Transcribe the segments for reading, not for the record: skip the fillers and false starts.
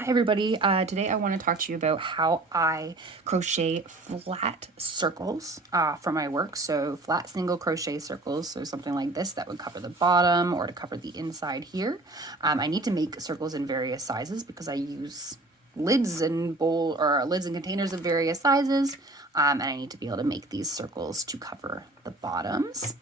Hi everybody, today I want to talk to you about how I crochet flat circles for my work. So flat single crochet circles, so something like this that would cover the bottom or to cover the inside here. I need to make circles in various sizes because I use lids and lids and containers of various sizes, and I need to be able to make these circles to cover the bottoms.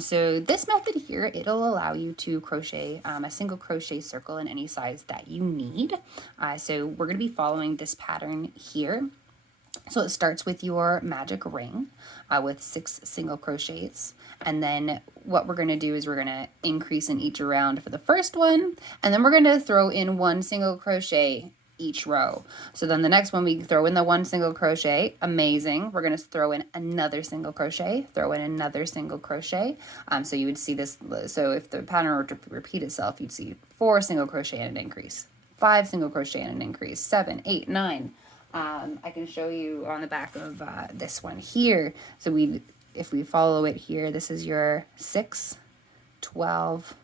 So this method here, it'll allow you to crochet a single crochet circle in any size that you need. So we're going to be following this pattern here. So it starts with your magic ring with 6 single crochets. And then what we're going to do is we're going to increase in each round for the first one. And then we're going to throw in 1 single crochet each row. So then the next one we throw in the 1 single crochet, amazing. We're going to throw in another single crochet, throw in another single crochet. So you would see this, so if the pattern were to repeat itself, you'd see 4 single crochet and an increase, 5 single crochet and an increase, 7, 8, 9. I can show you on the back of this one here. So if we follow it here, this is your 6, 12.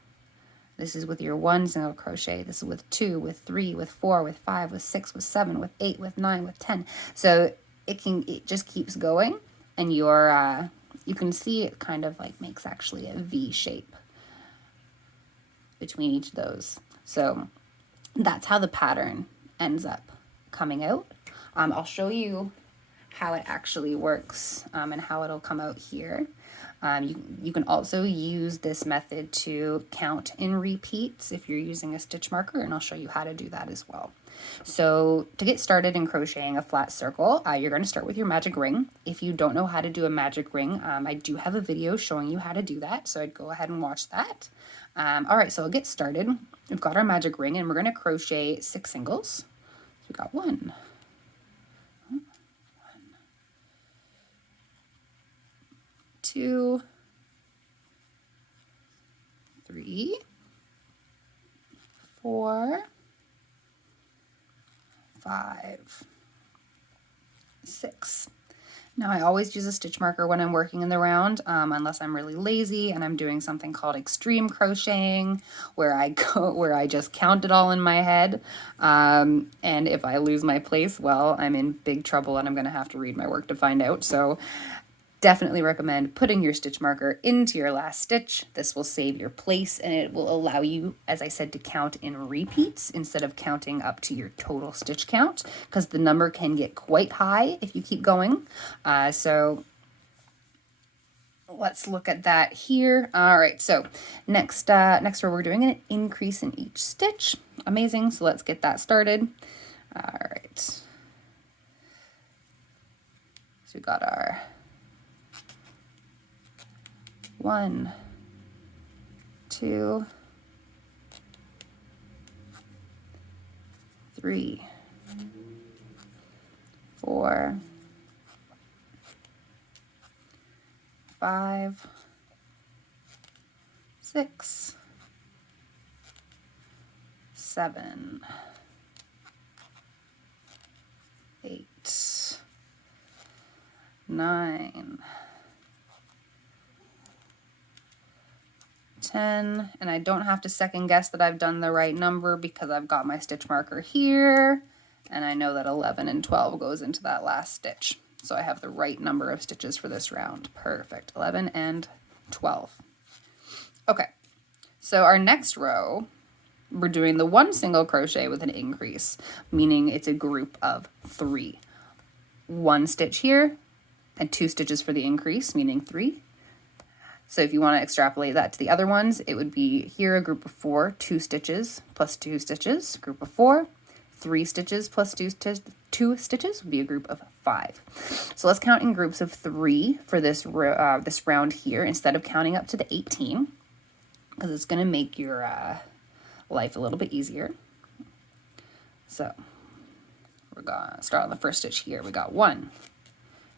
This is with your 1 single crochet. This is with 2, with 3, with 4, with 5, with 6, with 7, with 8, with 9, with 10. So it just keeps going, and you can see it kind of like makes actually a V shape between each of those. So that's how the pattern ends up coming out. I'll show you how it actually works and how it'll come out here. You can also use this method to count in repeats if you're using a stitch marker, and I'll show you how to do that as well. So to get started in crocheting a flat circle, you're going to start with your magic ring. If you don't know how to do a magic ring, I do have a video showing you how to do that, so I'd go ahead and watch that. All right, so we'll get started. We've got our magic ring, and we're going to crochet 6 singles. So we got 1, 2, 3, 4, 5, 6. Now I always use a stitch marker when I'm working in the round, unless I'm really lazy and I'm doing something called extreme crocheting, where I just count it all in my head. And if I lose my place, well, I'm in big trouble and I'm going to have to read my work to find out. So definitely recommend putting your stitch marker into your last stitch. This will save your place, and it will allow you, as I said, to count in repeats instead of counting up to your total stitch count, because the number can get quite high if you keep going. So let's look at that here. All right, so next row we're doing an increase in each stitch. Amazing, so let's get that started. All right, so we got our 1, 2, 3, 4, 5, 6, 7, 8, 9, 10, and I don't have to second guess that I've done the right number because I've got my stitch marker here, and I know that 11 and 12 goes into that last stitch. So I have the right number of stitches for this round. Perfect, 11 and 12. Okay, so our next row, we're doing the 1 single crochet with an increase, meaning it's a group of 3. 1 stitch here, and 2 stitches for the increase, meaning 3. So if you want to extrapolate that to the other ones, it would be here a group of 4, 2 stitches plus 2 stitches, group of 4, 3 stitches plus 2 stitches would be a group of 5. So let's count in groups of 3 for this round here instead of counting up to the 18, because it's going to make your life a little bit easier. So we're going to start on the first stitch here. We got 1,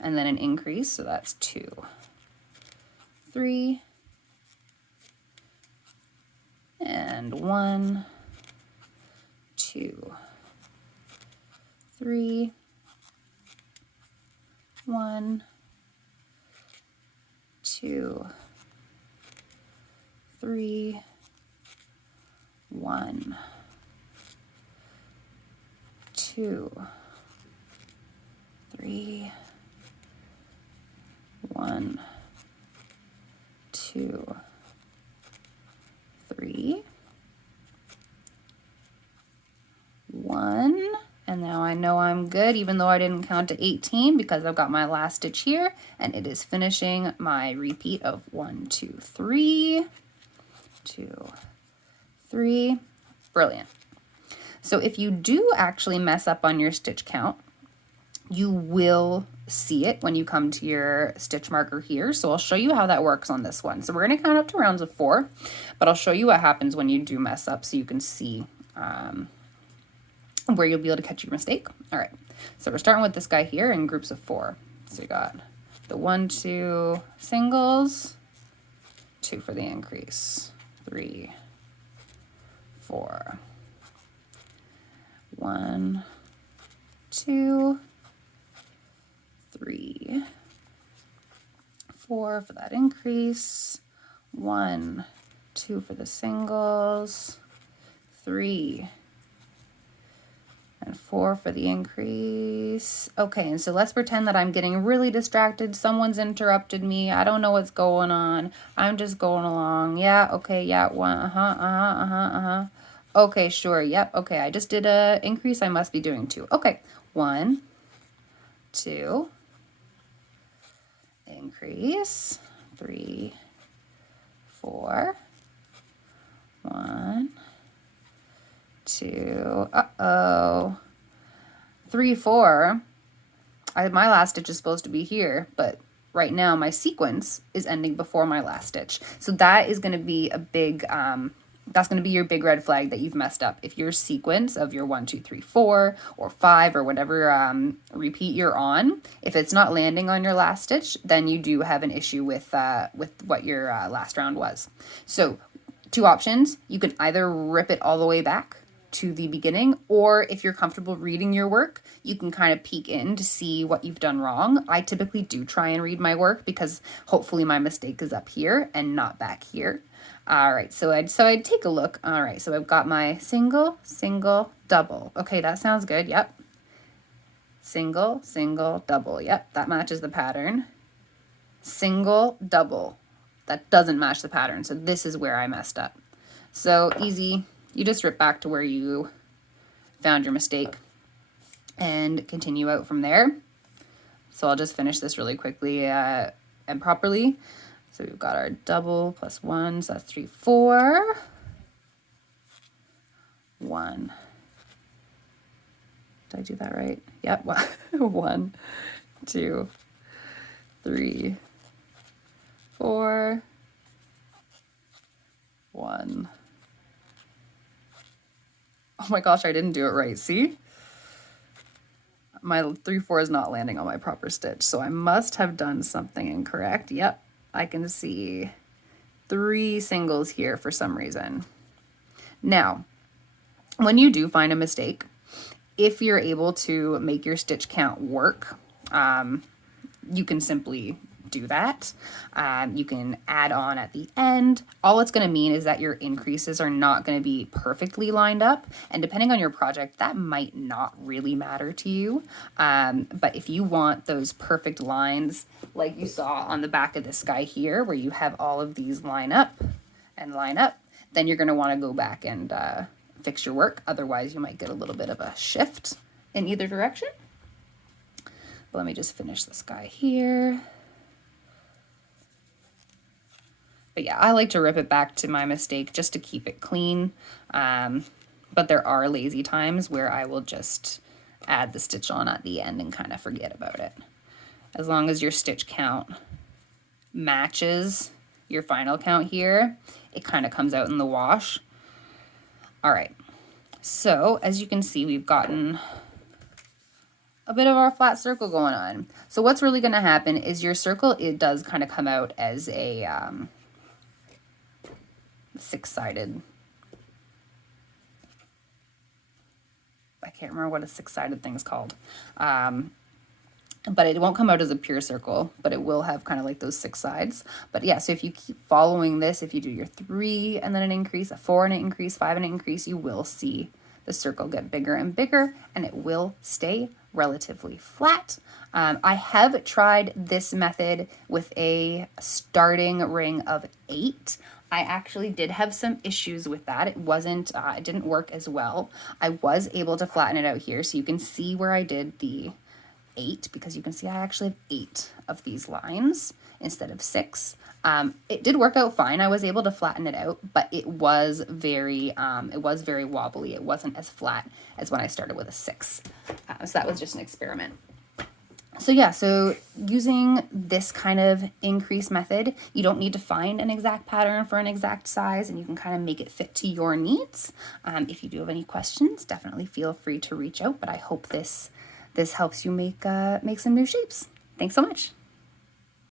and then an increase, so that's 2. 3, and 1, 2, 3, 1, 2, 3, 1, 2, 3, 1, 2, 3, 1, and now I know I'm good, even though I didn't count to 18 because I've got my last stitch here, and it is finishing my repeat of 1, 2, 3, 2, 3. Brilliant. So if you do actually mess up on your stitch count, you will see it when you come to your stitch marker here. So I'll show you how that works on this one. So we're going to count up to rounds of 4, but I'll show you what happens when you do mess up so you can see where you'll be able to catch your mistake. All right, so we're starting with this guy here in groups of 4. So you got the 1, 2 singles, 2 for the increase, 3, 4, 1, 2, 3, 4 for that increase, 1, 2 for the singles, 3, and 4 for the increase. Okay, and so let's pretend that I'm getting really distracted. Someone's interrupted me. I don't know what's going on. I'm just going along. Yeah, okay, yeah, 1, Okay, sure, yep, okay, I just did a increase. I must be doing 2. Okay, 1, 2, increase, 3, 4, 1, 2, 3, 4. My last stitch is supposed to be here, but right now my sequence is ending before my last stitch. So that is going to be a big, that's going to be your big red flag that you've messed up. If your sequence of your 1, 2, 3, 4 or 5 or whatever repeat you're on, if it's not landing on your last stitch, then you do have an issue with what your last round was. So 2 options. You can either rip it all the way back to the beginning, or if you're comfortable reading your work, you can kind of peek in to see what you've done wrong. I typically do try and read my work because hopefully my mistake is up here and not back here. All right, so I'd take a look. All right, so I've got my single, single, double. Okay, that sounds good. Yep. Single, single, double. Yep, that matches the pattern. Single, double. That doesn't match the pattern, so this is where I messed up. So easy. You just rip back to where you found your mistake and continue out from there. So I'll just finish this really quickly and properly. So we've got our double plus 1, so that's 3, 4, 1. Did I do that right? Yep. 1, 2, 3, 4, 1. Oh my gosh, I didn't do it right. See? My 3, 4 is not landing on my proper stitch, so I must have done something incorrect. Yep, I can see 3 singles here for some reason. Now, when you do find a mistake, if you're able to make your stitch count work, you can simply do that. You can add on at the end. All it's going to mean is that your increases are not going to be perfectly lined up, and depending on your project, that might not really matter to you. But if you want those perfect lines like you saw on the back of this guy here, where you have all of these line up, then you're going to want to go back and fix your work. Otherwise, you might get a little bit of a shift in either direction. But let me just finish this guy here. But yeah, I like to rip it back to my mistake just to keep it clean. But there are lazy times where I will just add the stitch on at the end and kind of forget about it. As long as your stitch count matches your final count here, it kind of comes out in the wash. All right, so as you can see, we've gotten a bit of our flat circle going on. So what's really going to happen is your circle, it does kind of come out as a 6-sided. I can't remember what a 6-sided thing is called. But it won't come out as a pure circle, but it will have kind of like those 6 sides. But yeah, so if you keep following this, if you do your 3 and then an increase, a 4 and an increase, 5 and an increase, you will see the circle get bigger and bigger, and it will stay relatively flat. I have tried this method with a starting ring of 8. I actually did have some issues with that. It didn't work as well. I was able to flatten it out here, so you can see where I did the 8, because you can see I actually have 8 of these lines instead of 6. It did work out fine. I was able to flatten it out, but it was very wobbly. It wasn't as flat as when I started with a 6. So that was just an experiment. So yeah, so using this kind of increase method, you don't need to find an exact pattern for an exact size, and you can kind of make it fit to your needs. If you do have any questions, definitely feel free to reach out, but I hope this helps you make some new shapes. Thanks so much.